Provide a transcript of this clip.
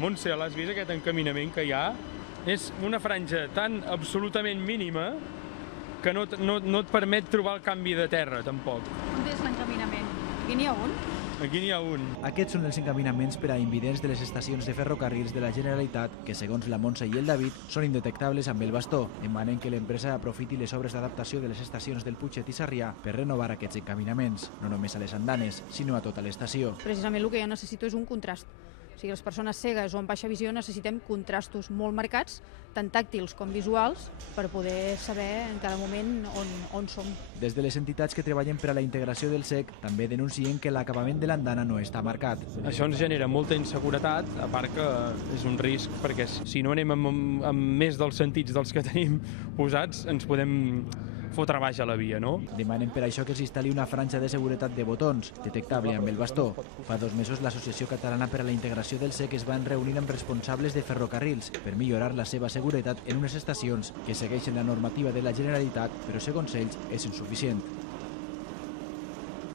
Montse, l'has vist aquest encaminament que hi ha? És una franja tan absolutament mínima que no et permet trobar el canvi de terra, tampoc. On és l'encaminament? Aquí n'hi ha un? Aquí n'hi ha un. Aquests són els encaminaments per a invidents de les estacions de ferrocarrils de la Generalitat que, segons la Montse i el David, són indetectables amb el bastó. Demanen que l'empresa aprofiti les obres d'adaptació de les estacions del Putxet i Sarrià per renovar aquests encaminaments, no només a les andanes, sinó a tota l'estació. Precisament el que jo necessito és un contrast. O sigui, les persones cegues o amb baixa visió necessitem contrastos molt marcats, tant tàctils com visuals, per poder saber en cada moment on som. Des de les entitats que treballen per a la integració del cec també denuncien que l'acabament de l'andana no està marcat. Això ens genera molta inseguretat, a part que és un risc, perquè si no anem amb més dels sentits dels que tenim posats, ens podem fotre baix a la via, no? Demanen per això que s'instal·li una franja de seguretat de botons, detectable amb el bastó. Fa 2 mesos l'Associació Catalana per a la Integració del CEC es van reunir amb responsables de ferrocarrils per millorar la seva seguretat en unes estacions que segueixen la normativa de la Generalitat, però segons ells és insuficient.